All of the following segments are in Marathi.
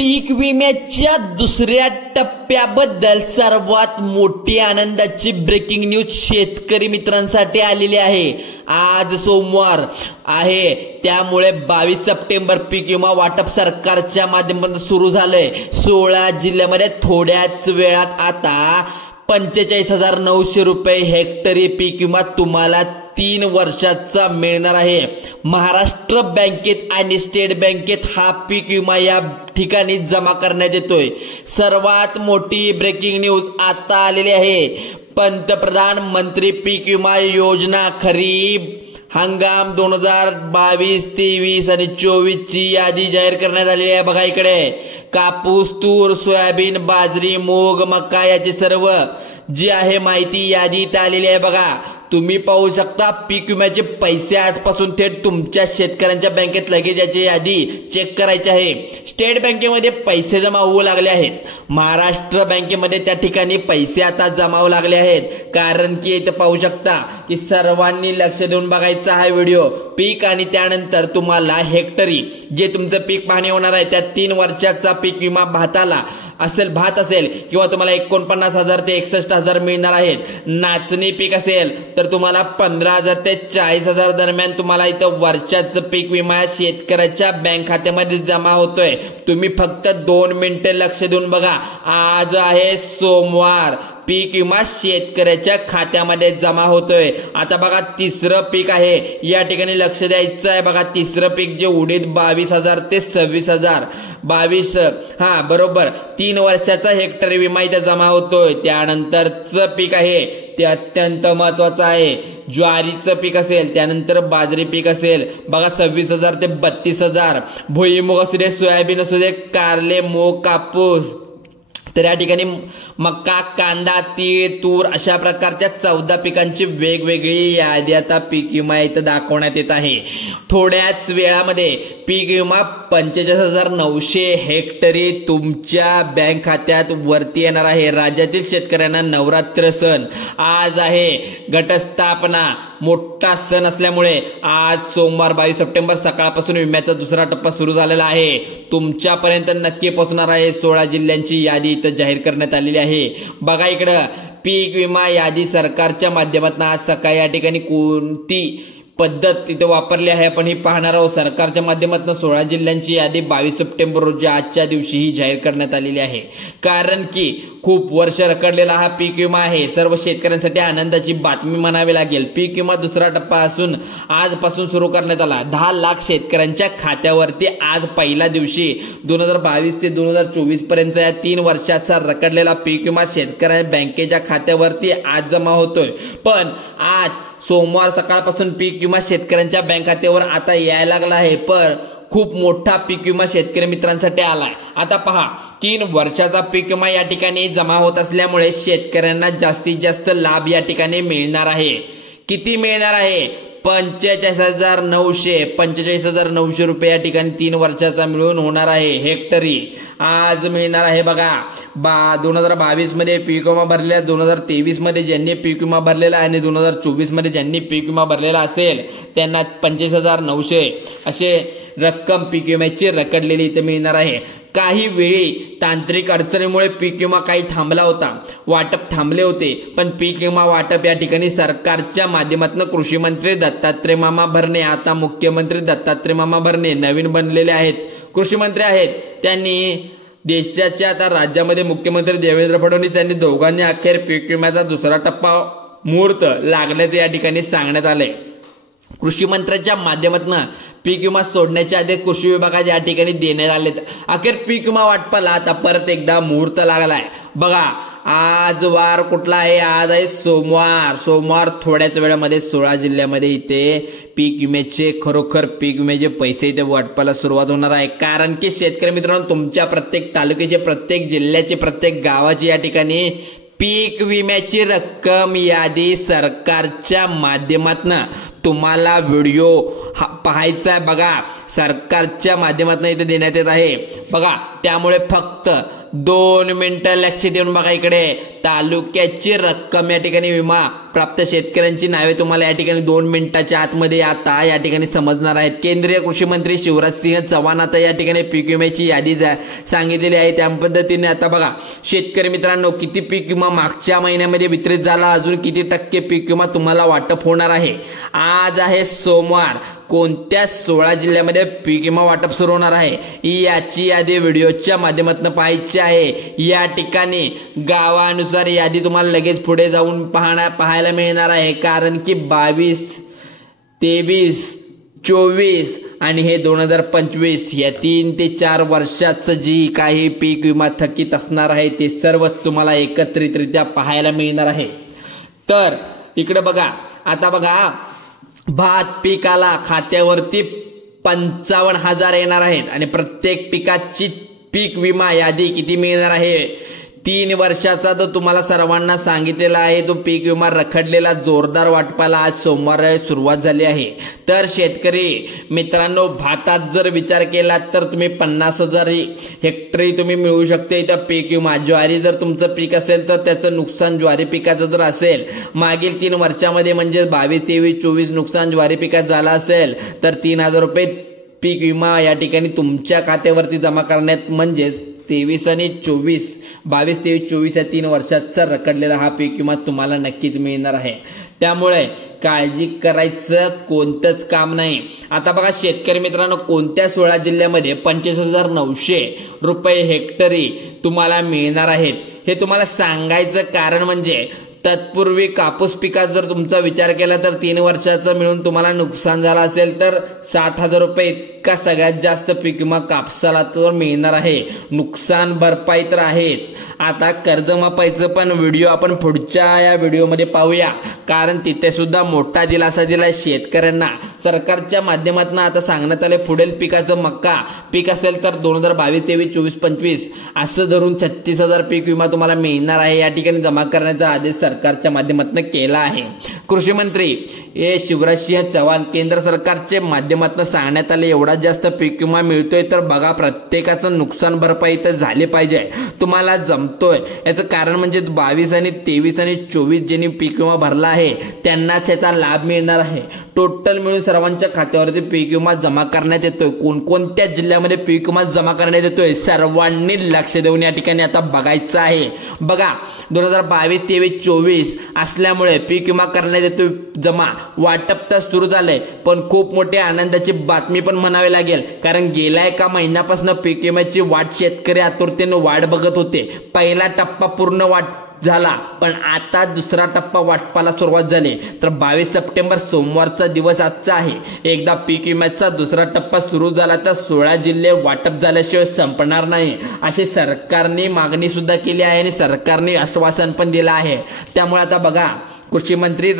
पीक विम्याच्या दुसऱ्या टप्प्याबद्दल सर्वात मोठी आनंदाची ब्रेकिंग न्यूज शेतकरी मित्रांसाठी आलेली आहे। आज सोमवार आहे, त्यामुळे 22 सप्टेंबर पीक विमा वाटप सरकारच्या माध्यमातून सुरू झालंय। 16 जिल्ह्यामध्ये थोड्याच वेळात आता 45,900 रुपये हेक्टरी पीक विमा तुम्हाला 3 वर्षाचा मिळणार आहे। महाराष्ट्र बँकेत आणि स्टेट बँकेत हा पीक विमा या ठिकाणी जमा करण्यात येतोय। सर्वात मोठी ब्रेकिंग न्यूज आता आलेली आहे। पंतप्रधान मंत्री पीक विमा योजना खरीप हंगाम 2022-23 आणि 24 ची यादी जाहीर करण्यात आलेली आहे। बघा इकडे कापूस, तूर, सोयाबीन, बाजरी, मूग, मका याची सर्व जी आहे माहिती यादीत आलेली आहे। बघा तुम्ही पाहू शकता पीक विम्याचे पैसे आजपासून थेट तुमच्या शेतकऱ्यांच्या बँकेत लगेच याची यादी चेक करायची आहे। स्टेट बँकेमध्ये पैसे जमा होऊ लागले आहेत। महाराष्ट्र बँकेमध्ये त्या ठिकाणी पैसे आता जमा होऊ लागले आहेत, कारण की इथे पाहू शकता की सर्वांनी लक्ष देऊन बघायचा हा व्हिडिओ। पीक आणि त्यानंतर तुम्हाला हेक्टरी जे तुमचं पीक पाहणी होणार आहे त्या 3 वर्षाचा पीक विमा भात असेल किंवा तुम्हाला 49,000 ते 61,000 मिळणार आहेत। नाचणी पीक असेल तर तुम्हाला 15,000 ते 40,000 दरम्यान तुम्हाला इथं वर्षाचं पीक विमा शेतकऱ्याच्या बँक खात्यामध्ये जमा होतोय। तुम्ही फक्त 2 मिनिटे लक्ष देऊन बघा। आज आहे सोमवार, पीक विमा शेतकऱ्याच्या खात्यामध्ये जमा होतोय। आता बघा तिसरं पीक आहे, या ठिकाणी लक्ष द्यायचं आहे। बघा तिसरं पीक जे उडीद 22,000 ते 26,000 बरोबर 3 वर्षाचा हेक्टरी विमा इथे जमा होतोय। त्यानंतरचं पीक आहे ते अत्यंत महत्वाचं आहे। ज्वारीचं पीक असेल, त्यानंतर बाजरी पीक असेल, बघा 26,000 ते 32,000। भुईमुग असू दे, सोयाबीन असू दे, कारले, मूग, कापूस, तर या ठिकाणी मका, कांदा, तीळ, तूर अशा प्रकारच्या 14 पिकांची वेगवेगळी यादी आता पीक विमा इथं दाखवण्यात येत आहे। थोड्याच वेळामध्ये पीक विमा 45,900 हेक्टरी तुमच्या बँक खात्यात वरती येणार आहे। राज्यातील शेतकऱ्यांना नवरात्र सण आज आहे, घटस्थापना मोठा सण असल्यामुळे आज सोमवार 22 सप्टेंबर सकाळपासून विम्याचा दुसरा टप्पा सुरू झालेला आहे। तुमच्यापर्यंत नक्की पोहोचणार आहे। 16 जिल्ह्यांची यादी इथं जाहीर करण्यात आलेली आहे। बघा इकडं पीक विमा यादी सरकारच्या माध्यमातून आज सकाळी या ठिकाणी कोणती पद्धत तिथे वापरली आहे आपण ही पाहणार आहोत। सरकारच्या माध्यमातून 16 जिल्ह्यांची यादी 22 सप्टेंबर रोजी आजच्या दिवशी ही जाहीर करण्यात आलेली आहे, कारण की खूप वर्ष रखडलेला हा पीक विमा आहे। सर्व शेतकऱ्यांसाठी आनंदाची बातमी म्हणावी लागेल। पीक विमा दुसरा टप्पा असून आजपासून सुरू करण्यात आला। 10 लाख शेतकऱ्यांच्या खात्यावरती आज पहिल्या दिवशी 2022 ते 2024 पर्यंत या 3 वर्षाचा रखडलेला पीक विमा शेतकऱ्यांच्या बँकेच्या खात्यावरती आज जमा होतोय। पण आज सोमवार सकाळपासून पीक विमा शेतकऱ्यांच्या बँक खात्यावर आता यायला लागला आहे, पण खूप मोठा पीक विमा शेतकरी मित्रांसाठी आलाय। आता पहा 3 वर्षाचा पीक विमा या ठिकाणी जमा होत असल्यामुळे शेतकऱ्यांना जास्तीत जास्त लाभ या ठिकाणी मिळणार आहे। किती मिळणार आहे? 45,900 रुपये या ठिकाणी 3 वर्षाचा मिळून होणार आहे हेक्टरी आज मिळणार आहे। बघा 2022 मध्ये पीक विमा भरलेला, 2023 मध्ये ज्यांनी पीक विमा भरलेला आणि 2024 मध्ये ज्यांनी पीक विमा भरलेला असेल त्यांना 45,900 असे रक्कम पीक विम्याची रखडलेली इथे मिळणार आहे। काही वेळी तांत्रिक अडचणीमुळे पीक विमा काही थांबला होता, वाटप थांबले होते, पण पीक विमा वाटप या ठिकाणी सरकारच्या माध्यमातून कृषी मंत्री दत्तात्रय मामा भरणे, आता मुख्यमंत्री दत्तात्रय मामा भरणे नवीन बनलेले आहेत, कृषी मंत्री आहेत। त्यांनी देशाच्या आता राज्यामध्ये मुख्यमंत्री देवेंद्र फडणवीस यांनी दोघांनी अखेर पीक विम्याचा दुसरा टप्पा मुहूर्त लागल्याचे या ठिकाणी सांगण्यात आले। कृषी मंत्र्यांच्या माध्यमातून पीक विमा सोडण्याच्या आधी कृषी विभागाच्या या ठिकाणी देण्यात आले। अखेर पीक विमा वाटपाला आता परत एकदा मुहूर्त लागलाय। बघा आज वार कुठला आहे? आज आहे सोमवार थोड्याच वेळामध्ये 16 जिल्ह्यामध्ये इथे पीक विम्याचे खरोखर पीक विम्याचे पैसे इथे वाटपाला सुरुवात होणार आहे, कारण की शेतकरी मित्रांनो तुमच्या प्रत्येक तालुक्याचे, प्रत्येक जिल्ह्याचे, प्रत्येक गावाची या ठिकाणी पीक विम्याची रक्कम यादी सरकारच्या माध्यमातून तुम्हाला व्हिडिओ पाहायचा आहे। बघा सरकारच्या माध्यमातून इथे देण्यात येत आहे। बघा त्यामुळे फक्त 2 मिनिटं लक्ष देऊन बघा इकडे तालुक्याची रक्कम या ठिकाणी विमा प्राप्त शेतकऱ्यांची नावे तुम्हाला या ठिकाणी 2 मिनिटाच्या आतमध्ये आता या ठिकाणी समजणार आहेत। केंद्रीय कृषी मंत्री शिवराज सिंह चौहान आता या ठिकाणी पीक विम्याची यादी सांगितलेली आहे। त्या पद्धतीने आता बघा शेतकरी मित्रांनो, किती पीक विमा मागच्या महिन्यामध्ये वितरित झाला, अजून किती टक्के पीक विमा तुम्हाला वाटप होणार आहे। आज आहे सोमवार, कोणत्या 16 जिल्ह्यामध्ये पीक विमा वाटप सुरू होणार आहे याची यादी व्हिडिओच्या माध्यमातून पाहायची आहे। या ठिकाणी गावानुसार यादी तुम्हाला लगेच पुढे जाऊन पाहायला मिळणार आहे, कारण की 22, 23, 24 आणि हे 2025 या 3 ते 4 वर्षाचं जी काही पीक विमा थकीत असणार आहे ते सर्वच तुम्हाला एकत्रितरित्या पाहायला मिळणार आहे। तर इकडे बघा, आता बघा भात पिकाला खात्यावरती 55,000 येणार आहेत आणि प्रत्येक पिकाची पीक विमा यादी किती मिळणार आहे 3 वर्षाचा तर तुम्हाला सर्वांना सांगितलेला आहे। तो पीक विमा रखडलेला जोरदार वाटपाला आज सोमवार सुरुवात झाली आहे। तर शेतकरी मित्रांनो, भातात जर विचार केला तर तुम्ही 50,000 हेक्टरी तुम्ही मिळू शकते इथं पीक विमा। ज्वारी जर तुमचं पीक असेल तर त्याचं नुकसान ज्वारी पिकाचं जर असेल मागील 3 वर्षामध्ये म्हणजे 22, 23, 24 नुकसान ज्वारी पिकात झालं असेल तर 3,000 रुपये पीक विमा या ठिकाणी तुमच्या खात्यावरती जमा करण्यात म्हणजेच 23 आणि 24, 22, 23, 24 या 3 वर्षाचा रखडलेला हा पीक विमा तुम्हाला नक्कीच मिळणार आहे। त्यामुळे काळजी करायचं कोणतंच काम नाही। आता बघा शेतकरी मित्रांनो, कोणत्या 16 जिल्ह्यामध्ये 25,900 रुपये हेक्टरी तुम्हाला मिळणार आहेत हे तुम्हाला सांगायचं कारण म्हणजे तत्पूर्वी कापूस पिकात जर तुमचा विचार केला तर 3 वर्षाचं मिळून तुम्हाला नुकसान झालं असेल तर 60,000 रुपये इतका सगळ्यात जास्त पीक विमा कापसाला तर मिळणार आहे। नुकसान भरपाई तर आहेच। आता कर्जमाफीचं पण व्हिडिओ आपण पुढच्या या व्हिडिओमध्ये पाहूया, कारण तिथे सुद्धा मोठा दिलासा दिलाय शेतकऱ्यांना सरकारच्या माध्यमातून। आता सांगण्यात आले पुढील पिकाचं मक्का पीक असेल तर 2022, 23, 24, 25 असं धरून 36,000 पीक विमा तुम्हाला मिळणार आहे। या ठिकाणी जमा करण्याचा आदेश सरकारच्या माध्यमातून केला आहे। कृषी मंत्री शिवराज सिंह चौहान केंद्र सरकारच्या माध्यमातून सांगण्यात आले एवढा जास्त पीक विमा मिळतोय तर बघा प्रत्येकाचं नुकसान भरपाई तर झाली पाहिजे, तुम्हाला जमतोय। याचं कारण म्हणजे 22 आणि 23 आणि 24 ज्यांनी पीक विमा भरला आहे त्यांनाच याचा लाभ मिळणार आहे। टोटल मिळून सर्वांच्या खात्यावरती पीक विमा जमा करण्यात येतोय। कोणकोणत्या जिल्ह्यामध्ये पीक विमा जमा करण्यात येतोय सर्वांनी लक्ष देऊन या ठिकाणी आता बघायचं आहे। बघा 2022, 23, 24 असल्यामुळे पीक विमा करण्यात येतोय जमा। वाटप तर सुरू झालंय पण खूप मोठी आनंदाची बातमी पण म्हणावी लागेल, कारण गेल्या एका महिन्यापासून पीक विम्याची वाट शेतकरी आतुरतेने वाट बघत होते। पहिला टप्पा पूर्ण झाला पण आता दुसरा टप्पा वाटपाला सुरुवात झाली। तर 22 सप्टेंबर सोमवारचा दिवस आजचा आहे। एकदा पीक विम्याचा दुसरा टप्पा सुरू झाला तर 16 जिल्हे वाटप झाल्याशिवाय संपणार नाही अशी सरकारने मागणी सुद्धा केली आहे आणि सरकारने आश्वासन पण दिलं आहे। त्यामुळे आता बघा कृषी मंत्री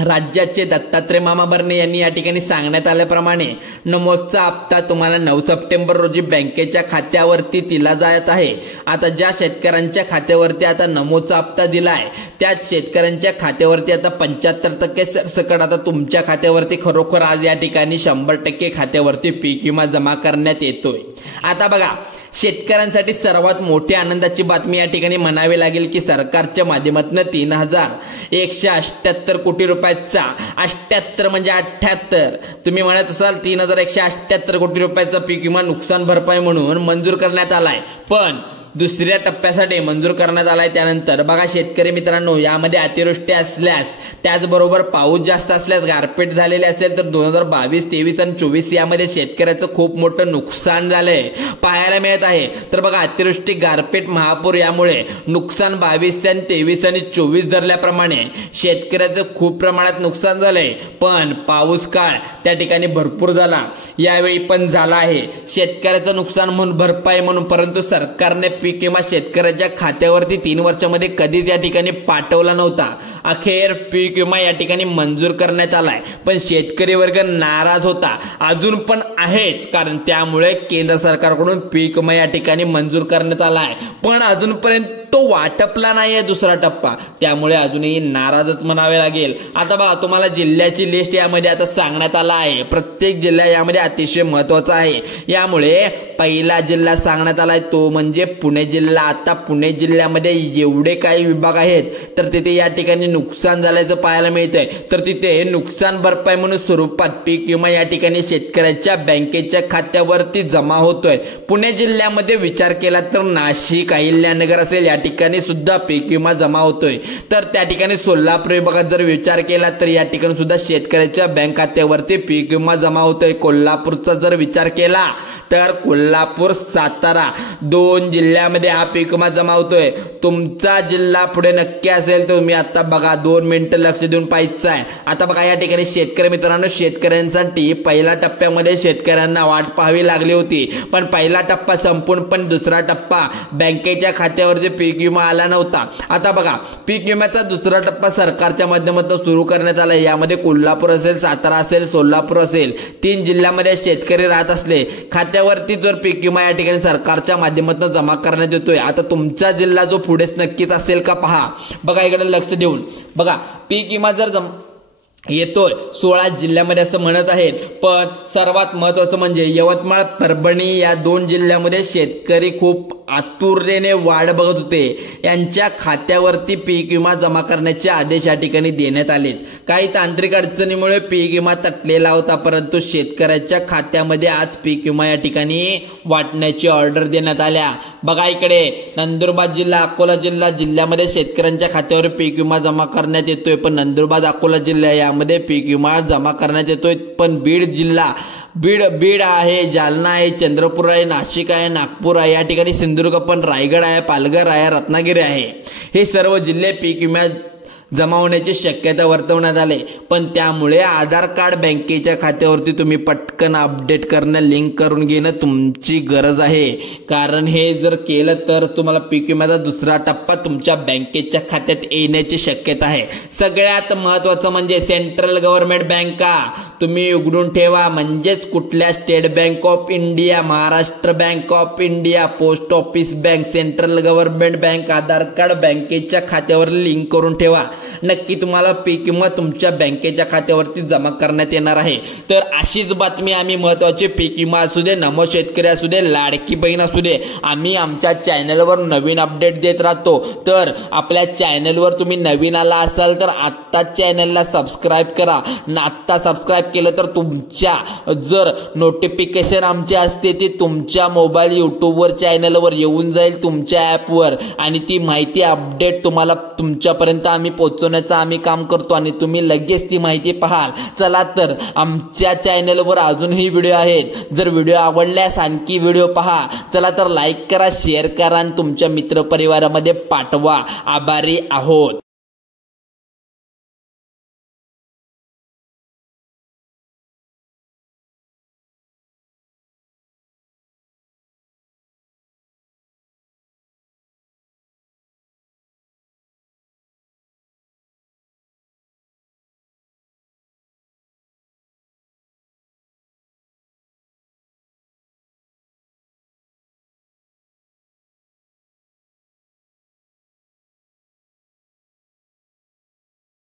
राज्याचे दत्तात्रय मामा भरणे यांनी या ठिकाणी सांगण्यात आल्याप्रमाणे नमोदचा हप्ता तुम्हाला 9 सप्टेंबर रोजी बँकेच्या खात्यावरती दिला जात आहे। आता ज्या शेतकऱ्यांच्या खात्यावरती आता नमोदचा हप्ता दिलाय त्याच शेतकऱ्यांच्या खात्यावरती आता 75% सरसकट आता तुमच्या खात्यावरती खरोखर आज या ठिकाणी 100% खात्यावरती पीक विमा जमा करण्यात येतोय। आता बघा शेतकऱ्यांसाठी सर्वात मोठी आनंदाची बातमी या ठिकाणी म्हणावी लागेल की सरकारच्या माध्यमातून 3,178 कोटी रुपयाचा 78 म्हणजे 78 तुम्ही म्हणत असाल 3,178 कोटी रुपयाचा पीक विमा नुकसान भरपाई म्हणून मंजूर करण्यात आलाय, पण दुसऱ्या टप्प्यासाठी मंजूर करण्यात आलाय। त्यानंतर बघा शेतकरी मित्रांनो, यामध्ये अतिवृष्टी असल्यास त्याचबरोबर पाऊस जास्त असल्यास गारपीट झालेले असेल तर 2022, 23 आणि 24 यामध्ये शेतकऱ्याचं खूप मोठं नुकसान झालंय पाहायला मिळत आहे। तर बघा अतिवृष्टी, गारपीट, महापूर यामुळे नुकसान 22 आणि 23 आणि 24 धरल्याप्रमाणे शेतकऱ्याचं खूप प्रमाणात नुकसान झालंय, पण पाऊस काळ त्या ठिकाणी भरपूर झाला यावेळी पण झाला आहे शेतकऱ्याचं नुकसान म्हणून भरपाई म्हणून, परंतु सरकारने पीक विमा शेतकऱ्याच्या खात्यावरती 3 वर्षामध्ये कधीच या ठिकाणी पाठवला नव्हता। अखेर पीक विमा या ठिकाणी मंजूर करण्यात आलाय, पण शेतकरी वर्ग नाराज होता, अजून पण आहेच, कारण त्यामुळे केंद्र सरकारकडून पीक विमा या ठिकाणी मंजूर करण्यात आलाय पण अजूनपर्यंत तो वाटपला नाहीये दुसरा टप्पा, त्यामुळे अजूनही नाराजच म्हणावे लागेल। आता बघा, तुम्हाला जिल्ह्याची लिस्ट यामध्ये आता सांगण्यात आला आहे। प्रत्येक जिल्हा यामध्ये अतिशय महत्वाचा आहे। यामुळे पहिला जिल्हा सांगण्यात आलाय तो म्हणजे पुणे जिल्हा। आता पुणे जिल्ह्यामध्ये जेवढे काही विभाग आहेत तर तिथे या ठिकाणी नुकसान झाल्याचं पाहायला मिळतंय। तर तिथे नुकसान भरपाई म्हणून स्वरूपात पीक विमा या ठिकाणी शेतकऱ्याच्या बँकेच्या खात्यावरती जमा होतोय। पुणे जिल्ह्यामध्ये विचार केला तर नाशिक, अहिल्यानगर असेल या ठिकाणी सुद्धा पीक विमा जमा होतोय। तर त्या ठिकाणी सोलापूर विभागात जर विचार केला तर या ठिकाणी सुद्धा शेतकऱ्याच्या बँक खात्यावरती पीक विमा जमा होतोय। कोल्हापूरचा जर विचार केला तर कोल्हापूर, सातारा 2 जिल्ह्यामध्ये हा पीक विमा जमा होतोय। तुमचा जिल्हा पुढे नक्की असेल तर तुम्ही आता बघा, 2 मिनिटं लक्ष देऊन पाहायचं आहे। आता बघा, या ठिकाणी शेतकरी मित्रांनो, शेतकऱ्यांसाठी पहिल्या टप्प्यामध्ये शेतकऱ्यांना वाट पाहावी लागली होती, पण पहिला टप्पा संपूर्ण पण दुसरा टप्पा बँकेच्या खात्यावरती पीक विमा आला नव्हता। आता बघा, पीक विम्याचा दुसरा टप्पा सरकारच्या माध्यमातून सुरू करण्यात आला। यामध्ये कोल्हापूर असेल, सातारा असेल, सोलापूर असेल 3 जिल्ह्यामध्ये शेतकरी राहत असले खात्यावरती जर पीक विमा या ठिकाणी सरकारच्या माध्यमातून जमा करण्यात येतोय। आता तुमचा जिल्हा जो पुढेच नक्कीच असेल का पहा। बघा, इकडे लक्ष देऊन बघा, पीक विमा जर येतोय 16 जिल्ह्यामध्ये असं म्हणत आहेत, पण सर्वात महत्वाचं म्हणजे यवतमाळ, परभणी या 2 जिल्ह्यामध्ये शेतकरी खूप आतुरतेने वाट बघत होते। यांच्या खात्यावरती पीक विमा जमा करण्याचे आदेश या ठिकाणी देण्यात आले। काही तांत्रिक अडचणीमुळे पीक विमा तटलेला होता, परंतु शेतकऱ्याच्या खात्यामध्ये आज पीक विमा या ठिकाणी वाटण्याची ऑर्डर देण्यात आल्या। बघा, इकडे नंदुरबार जिल्हा, अकोला जिल्ह्यामध्ये शेतकऱ्यांच्या खात्यावर पीक विमा जमा करण्यात येतोय, पण नंदुरबार, अकोला जिल्हा यामध्ये पीक विमा जमा करण्यात येतोय। पण बीड जिल्हा, बीड आहे, जालना आहे, चंद्रपूर आहे, नाशिक आहे, नागपूर आहे, या ठिकाणी सिंधुदुर्ग पण, रायगड आहे, पालघर आहे, रत्नागिरी आहे, हे सर्व जिल्हे पीक विमा जमा होण्याची शक्यता वर्तवण्यात आले। पण त्यामुळे आधार कार्ड बँकेच्या खात्यावरती तुम्ही पटकन अपडेट करणं, लिंक करून घेणं तुमची गरज आहे, कारण हे जर केलं तर तुम्हाला पीक विम्याचा दुसरा टप्पा तुमच्या बँकेच्या खात्यात येण्याची शक्यता आहे। सगळ्यात महत्वाचं म्हणजे सेंट्रल गव्हर्नमेंट बँका तुम्ही उघडून ठेवा, म्हणजेच कुठल्या state bank of India, Maharashtra bank of India, post office bank, central government bank Aadhaar card बँकेच्या खात्यावर लिंक करून ठेवा। नक्की तुम्हाला पीक विमा तुमच्या बँकेच्या खात्यावरती जमा करण्यात येणार आहे। तर अशीच बातमी आम्ही महत्वाची पीक विमा असू दे, नमो शेतकरी असू दे, लाडकी बहीण असू दे, आम्ही आमच्या चॅनलवर नवीन अपडेट देत राहतो। तर आपल्या चॅनलवर तुम्ही नवीन आला असाल तर आत्ता चॅनलला सबस्क्राईब करा। आत्ता सबस्क्राईब केलं तर तुमच्या जर नोटिफिकेशन आमचे असते ती तुमच्या मोबाईल यूट्यूबवर चॅनलवर येऊन जाईल, तुमच्या ॲपवर, आणि ती माहिती अपडेट तुम्हाला तुमच्यापर्यंत आम्ही पोहोचवण्याचं आम्ही काम करतो आणि तुम्ही लगेच ती माहिती पाहाल। चला तर आमच्या चॅनलवर अजूनही व्हिडिओ आहेत, जर व्हिडिओ आवडल्यास आणखी व्हिडिओ पहा। चला तर लाईक करा, शेअर करा आणि तुमच्या मित्रपरिवारामध्ये पाठवा। आभारी आहोत।